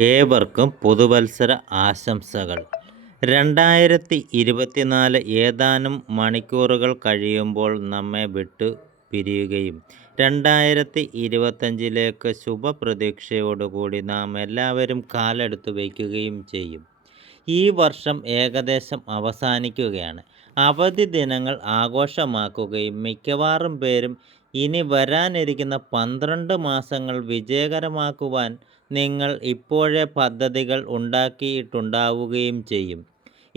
ഏവർക്കും പുതുവത്സര ആശംസകൾ. രണ്ടായിരത്തി ഇരുപത്തിനാല് ഏതാനും മണിക്കൂറുകൾ കഴിയുമ്പോൾ നമ്മെ വിട്ടു പിരിയുകയും രണ്ടായിരത്തി ഇരുപത്തഞ്ചിലേക്ക് ശുഭപ്രതീക്ഷയോടുകൂടി നാം എല്ലാവരും കാലെടുത്തു വയ്ക്കുകയും ചെയ്യും. ഈ വർഷം ഏകദേശം അവസാനിക്കുകയാണ്. അവധി ദിനങ്ങൾ ആഘോഷമാക്കുകയും മിക്കവാറും പേരും ഇനി വരാനിരിക്കുന്ന പന്ത്രണ്ട് മാസങ്ങൾ വിജയകരമാക്കുവാൻ നിങ്ങൾ ഇപ്പോഴേ പദ്ധതികൾ ഉണ്ടാക്കിയിട്ടുണ്ടാവുകയും ചെയ്യും.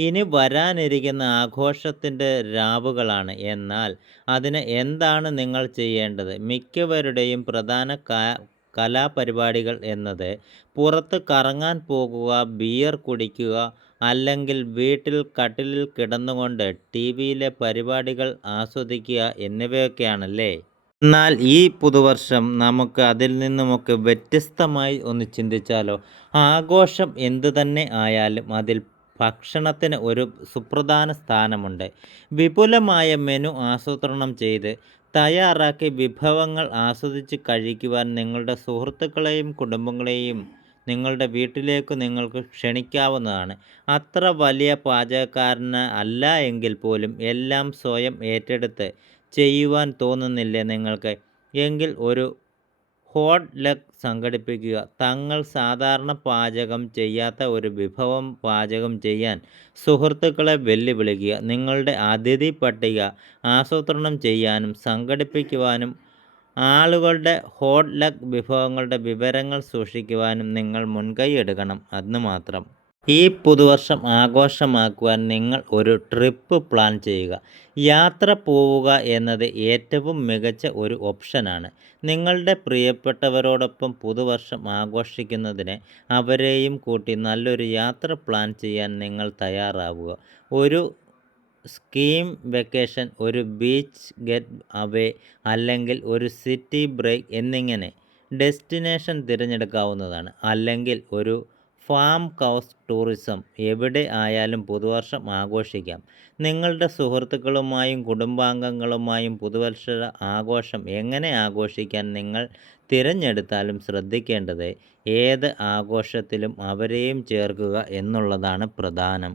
ഇനി വരാനിരിക്കുന്ന ആഘോഷത്തിന്റെ രാവുകളാണ്. എന്നാൽ അതിന് എന്താണ് നിങ്ങൾ ചെയ്യേണ്ടത്? മിക്കവരുടെയും പ്രധാന കലാപരിപാടികൾ എന്നത് പുറത്ത് കറങ്ങാൻ പോകുക ബിയർ കുടിക്കുക അല്ലെങ്കിൽ വീട്ടിൽ കട്ടിലിൽ കിടന്നുകൊണ്ട് ടി വിയിലെ പരിപാടികൾ ആസ്വദിക്കുക എന്നിവയൊക്കെയാണല്ലേ? എന്നാൽ ഈ പുതുവർഷം നമുക്ക് അതിൽ നിന്നുമൊക്കെ വ്യത്യസ്തമായി ഒന്ന് ചിന്തിച്ചാലോ? ആഘോഷം എന്തു തന്നെ ആയാലും അതിൽ ഭക്ഷണത്തിന് ഒരു സുപ്രധാന സ്ഥാനമുണ്ട്. വിപുലമായ മെനു ആസൂത്രണം ചെയ്ത് തയ്യാറാക്കി വിഭവങ്ങൾ ആസ്വദിച്ച് കഴിക്കുവാൻ നിങ്ങളുടെ സുഹൃത്തുക്കളെയും കുടുംബങ്ങളെയും നിങ്ങളുടെ വീട്ടിലേക്ക് നിങ്ങൾക്ക് ക്ഷണിക്കാവുന്നതാണ്. അത്ര വലിയ പാചകക്കാരന് അല്ല എങ്കിൽ പോലും എല്ലാം സ്വയം ഏറ്റെടുത്ത് ചെയ്യുവാൻ തോന്നുന്നില്ലേ നിങ്ങൾക്ക്? എങ്കിൽ ഒരു ഹോട്ട് ലക്ക് സംഘടിപ്പിക്കുക. തങ്ങൾ സാധാരണ പാചകം ചെയ്യാത്ത ഒരു വിഭവം പാചകം ചെയ്യാൻ സുഹൃത്തുക്കളെ വെല്ലുവിളിക്കുക. നിങ്ങളുടെ അതിഥി പട്ടിക ആസൂത്രണം ചെയ്യാനും സംഘടിപ്പിക്കുവാനും ആളുകളുടെ ഹോട്ട് ലക്ക് വിഭവങ്ങളുടെ വിവരങ്ങൾ സൂക്ഷിക്കുവാനും നിങ്ങൾ മുൻകൈ എടുക്കണം. അന്ന് മാത്രം. ഈ പുതുവർഷം ആഘോഷമാക്കുവാൻ നിങ്ങൾ ഒരു ട്രിപ്പ് പ്ലാൻ ചെയ്യുക. യാത്ര പോവുക എന്നത് ഏറ്റവും മികച്ച ഒരു ഓപ്ഷനാണ്. നിങ്ങളുടെ പ്രിയപ്പെട്ടവരോടൊപ്പം പുതുവർഷം ആഘോഷിക്കുന്നതിന് അവരെയും കൂട്ടി നല്ലൊരു യാത്ര പ്ലാൻ ചെയ്യാൻ നിങ്ങൾ തയ്യാറാവുക. ഒരു സ്കീം വെക്കേഷൻ ഒരു ബീച്ച് ഗെറ്റ് അവേ അല്ലെങ്കിൽ ഒരു സിറ്റി ബ്രേക്ക് എന്നിങ്ങനെ ഡെസ്റ്റിനേഷൻ തിരഞ്ഞെടുക്കാവുന്നതാണ്. അല്ലെങ്കിൽ ഒരു ഫാം ഹൗസ് ടൂറിസം എവിടെ ആയാലും പുതുവർഷം ആഘോഷിക്കാം. നിങ്ങളുടെ സുഹൃത്തുക്കളുമായും കുടുംബാംഗങ്ങളുമായും പുതുവർഷ ആഘോഷം എങ്ങനെ ആഘോഷിക്കാൻ നിങ്ങൾ തിരഞ്ഞെടുത്താലും ശ്രദ്ധിക്കേണ്ടത് ഏത് ആഘോഷത്തിലും അവരെയും ചേർക്കുക എന്നുള്ളതാണ് പ്രധാനം.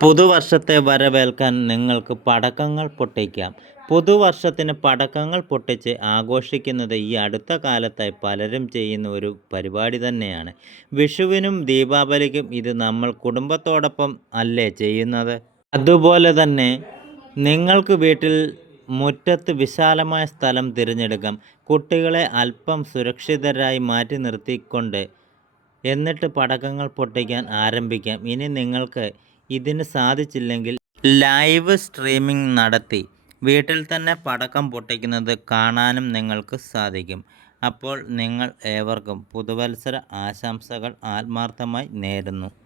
പുതുവർഷത്തെ വരവേൽക്കാൻ നിങ്ങൾക്ക് പടക്കങ്ങൾ പൊട്ടിക്കാം. പുതുവർഷത്തിന് പടക്കങ്ങൾ പൊട്ടിച്ച് ആഘോഷിക്കുന്നത് ഈ അടുത്ത കാലത്തായി പലരും ചെയ്യുന്ന ഒരു പരിപാടി തന്നെയാണ്. വിഷുവിനും ദീപാവലിക്കും ഇത് നമ്മൾ കുടുംബത്തോടൊപ്പം അല്ലേ ചെയ്യുന്നത്? അതുപോലെ തന്നെ നിങ്ങൾക്ക് വീട്ടിൽ മുറ്റത്ത് വിശാലമായ സ്ഥലം തിരഞ്ഞെടുക്കാം. കുട്ടികളെ അല്പം സുരക്ഷിതരായി മാറ്റി നിർത്തിക്കൊണ്ട് എന്നിട്ട് പടക്കങ്ങൾ പൊട്ടിക്കാൻ ആരംഭിക്കാം. ഇനി നിങ്ങൾക്ക് ഇതിന് സാധിച്ചില്ലെങ്കിൽ ലൈവ് സ്ട്രീമിംഗ് നടത്തി. വീട്ടിൽ തന്നെ പടക്കം പൊട്ടിക്കുന്നത് കാണാനും നിങ്ങൾക്ക് സാധിക്കും. അപ്പോൾ നിങ്ങൾ ഏവർക്കും പുതുവത്സര ആശംസകൾ ആത്മാർത്ഥമായി നേരുന്നു.